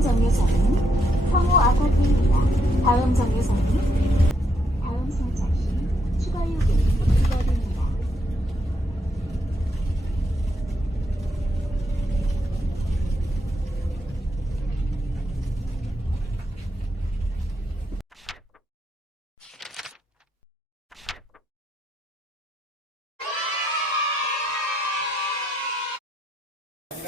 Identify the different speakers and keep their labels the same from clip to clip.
Speaker 1: 정류장은 성호 아파트입니다. 다음 정류장은 다음 승차 시 추가 부과됩니다.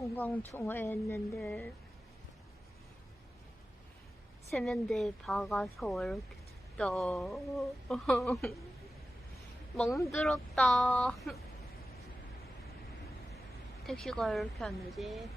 Speaker 2: 총광총회했는데 세면대에 박아서 이렇게 됐다. 멍들었다. 택시가 이렇게 안 되지?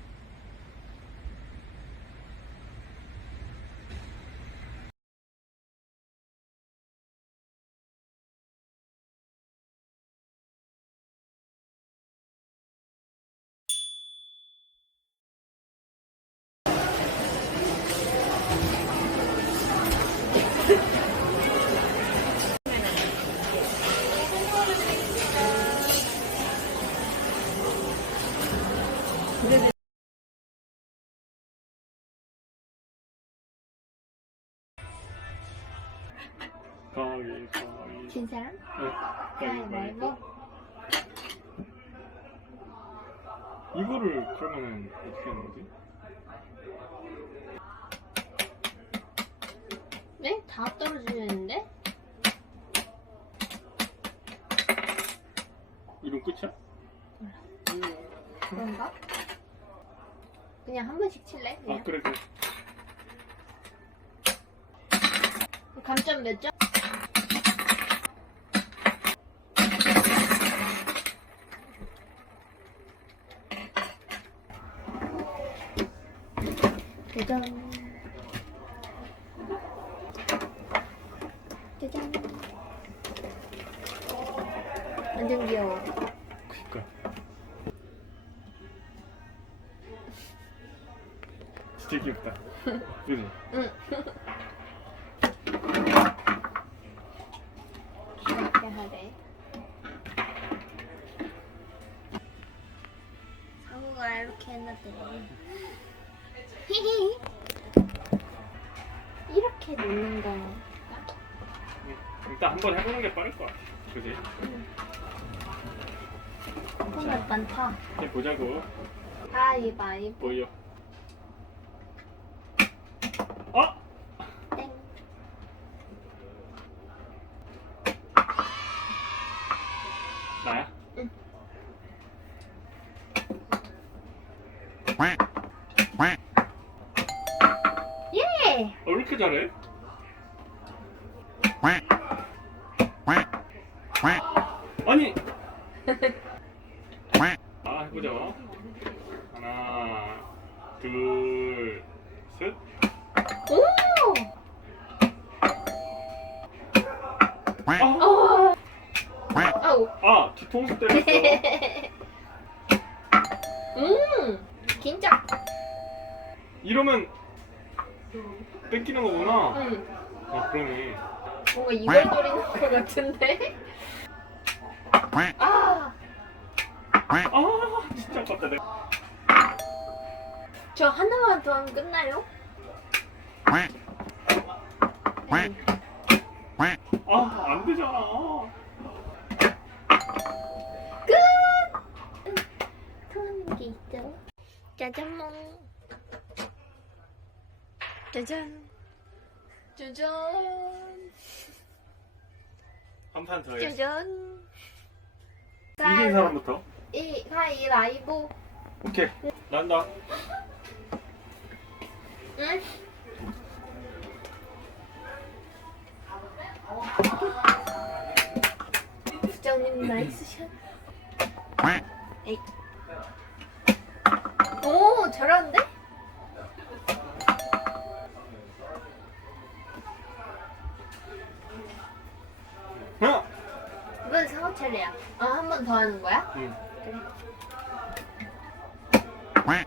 Speaker 2: 진 사람?
Speaker 3: 네.
Speaker 2: 가위바위보.
Speaker 3: 이거를 그러면은 어떻게 하는 거지?
Speaker 2: 네? 다 떨어지는데?
Speaker 3: 이건 끝이야?
Speaker 2: 그런가? 그냥 한 번씩 칠래? 그냥?
Speaker 3: 아 그래 그래
Speaker 2: 감점 몇 점? 짜잔. 짜잔. 완전 귀여워.
Speaker 3: 그니까. 진짜 귀엽다. 그지?
Speaker 2: 응. 이렇게 하래. 이렇게 했는데
Speaker 3: 한번 해보는 게 빠를 것 같아. 그지?
Speaker 2: 정말 많다
Speaker 3: 해보자고.
Speaker 2: 가위바위보
Speaker 3: 보여 둘, 셋.
Speaker 2: 오!
Speaker 3: 아,
Speaker 2: 어! 아우
Speaker 3: 아 뒤통수 때렸어.
Speaker 2: 음! 긴장
Speaker 3: 이러면 뺏기는 거구나.
Speaker 2: 음.
Speaker 3: 아, 그러네.
Speaker 2: 뭔가 이걸 노리는 것 같은데? 아!
Speaker 3: 아, 진짜 아깝다. 내가.
Speaker 2: 저 하나만 더 하면 끝나요? 음.
Speaker 3: 아, 안 되잖아.
Speaker 2: 끝! 통하는 게 있죠. 짜잔. 짜잔. 짜잔.
Speaker 3: 한 판 더 해.
Speaker 2: 짜잔.
Speaker 3: 이긴 사람부터.
Speaker 2: 이 가위바위보.
Speaker 3: 오케이. 난다.
Speaker 2: 응? 부장님 나이스 샷. 에이. 오 잘하는데?
Speaker 3: 어?
Speaker 2: 이번 상어 차례야. 아 한 번 더 하는 거야?
Speaker 3: 응.
Speaker 2: 그래.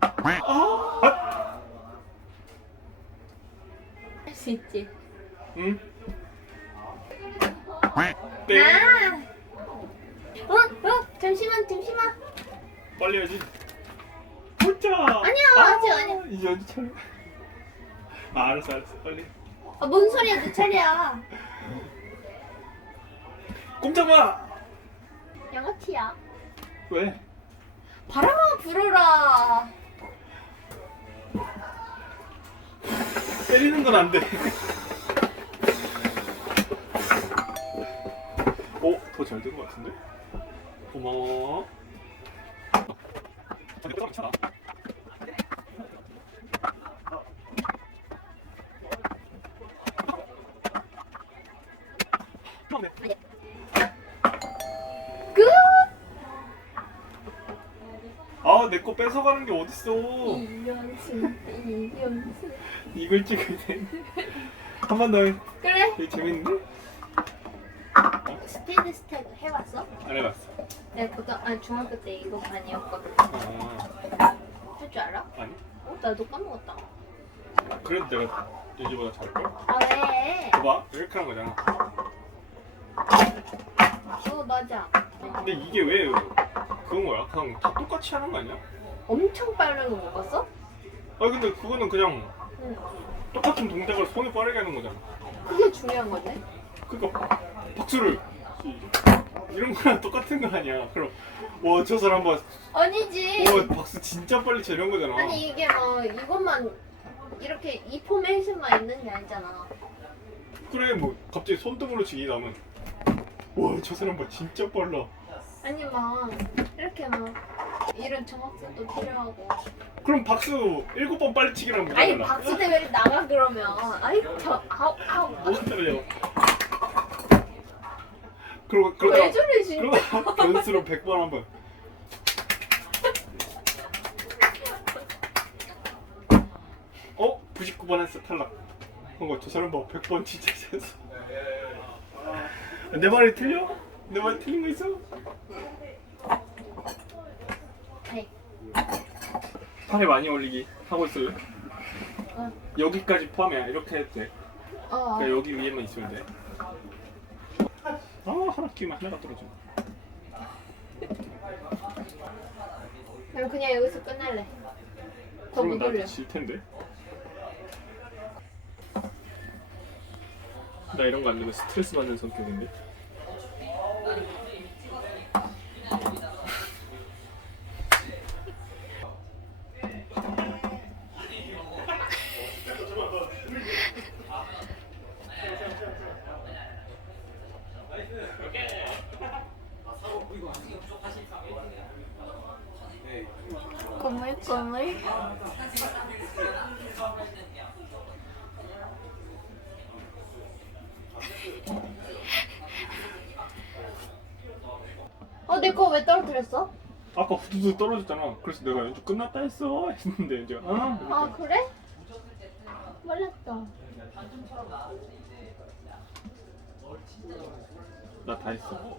Speaker 3: 아! 아!
Speaker 2: 할 수 있지.
Speaker 3: 응. 네.
Speaker 2: 아. 어? 어? 잠시만 잠시만.
Speaker 3: 빨리 해야지. 보자.
Speaker 2: 아니야, 아직 아니야.
Speaker 3: 이제 언제 차례? 아, 알았어, 알았어. 빨리.
Speaker 2: 아, 뭔 소리야 내 차례야.
Speaker 3: 꼼짝 마.
Speaker 2: 양아치야.
Speaker 3: 왜?
Speaker 2: 바람아 불어라.
Speaker 3: 때리는 건 안 돼. 오, 더 잘 된 것 같은데? 고마워. 괜찮아.
Speaker 2: 끝.
Speaker 3: 내 거 뺏어가는 게 어딨어.
Speaker 2: 이연승 이연승.
Speaker 3: 이걸 찍어야 돼. 한번 더 해.
Speaker 2: 그래.
Speaker 3: 되게 재밌는데?
Speaker 2: 스피드 스텝 해봤어?
Speaker 3: 안 해봤어.
Speaker 2: 내가 고등 아 중학교 때 이거 많이 했거든.
Speaker 3: 아,
Speaker 2: 할 줄 알아?
Speaker 3: 아니?
Speaker 2: 어 나도 까먹었다.
Speaker 3: 그래도 내가 얘보다 잘할걸?
Speaker 2: 아 왜?
Speaker 3: 봐봐 이렇게 하는 거잖아
Speaker 2: 어 맞아.
Speaker 3: 근데 이게 왜 그런 거야? 그냥 다 똑같이 하는 거 아니야?
Speaker 2: 엄청 빠른 거못 봤어?
Speaker 3: 아니 근데 그거는 그냥
Speaker 2: 응.
Speaker 3: 똑같은 동작을 손이 빠르게 하는 거잖아
Speaker 2: 그게 중요한 거네.
Speaker 3: 그니까 박수를 이런 거랑 똑같은 거 아니야 그럼 와 저 사람 봐
Speaker 2: 아니지.
Speaker 3: 와 박수 진짜 빨리 쳐 이런 거잖아
Speaker 2: 아니 이게 뭐 이것만 이렇게 이 포메이션만 있는 게 아니잖아.
Speaker 3: 그래 뭐 갑자기 손등으로 치기 나면 와 저 사람 봐 진짜 빨라
Speaker 2: 아니 막 이렇게 막 이런 정확성도 필요하고.
Speaker 3: 그럼 박수 일곱 번 빨리 치기랑
Speaker 2: 아니
Speaker 3: 뭐가 달라?
Speaker 2: 박수 대회를 나가 그러면. 아이 저 아우 아우.
Speaker 3: 뭐가 다르냐 그러고
Speaker 2: 왜
Speaker 3: 그러다
Speaker 2: 저래 진짜.
Speaker 3: 그러다 변수로 100번 한번 어? 99번 했어 탈락 뭔가 저 사람 봐 100번 진짜 했어 내 말이 틀려? 내 말이 틀린 거 있어?
Speaker 2: 네.
Speaker 3: 팔에 많이 올리기 하고 있을래?
Speaker 2: 어.
Speaker 3: 여기까지 포함이야 이렇게 해도 돼
Speaker 2: 어.
Speaker 3: 그러니까 여기 위에만 있으면 돼. 아 하나 끼면 하나가 떨어져.
Speaker 2: 그럼 그냥 여기서 끝날래. 더못
Speaker 3: 그러면
Speaker 2: 올려.
Speaker 3: 나한테 질 텐데. 나 이런 거 안 되면 스트레스 받는 성격인데.
Speaker 2: 꼬물 꼬물. 어, 내 거 왜 떨어뜨렸어?
Speaker 3: 아까 후두두 떨어졌잖아. 그래서 내가 연주 끝났다 했어 했는데 이제 아,
Speaker 2: 아, 그래? 몰랐어.
Speaker 3: 나다 했어.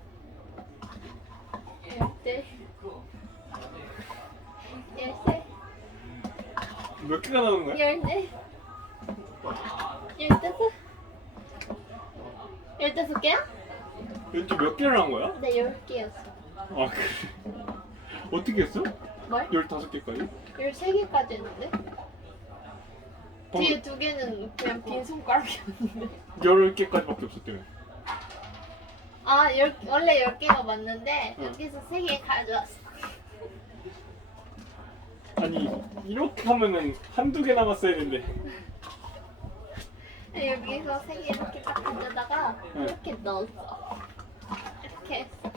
Speaker 3: 몇 개가 나오는 거야?
Speaker 2: 열네, 열다섯, 열다섯 개야?
Speaker 3: 연주 몇 개를 한 거야?
Speaker 2: 네, 열 개였어.
Speaker 3: 아 그래. 어떻게 했어?
Speaker 2: 뭘?
Speaker 3: 15개까지?
Speaker 2: 열세 개까지 했는데? 뒤에 두 개는 그냥 빈 손가락이었는데.
Speaker 3: 10개까지밖에 없었대요.
Speaker 2: 아, 열, 원래 열 개가 맞는데
Speaker 3: 응.
Speaker 2: 여기서 세 개 가져왔어.
Speaker 3: 아니 이렇게 하면은 한두 개 남았어야 했는데 네,
Speaker 2: 여기서 세 개 이렇게 딱 가져다가
Speaker 3: 네.
Speaker 2: 이렇게 넣었어. 이렇게 했어.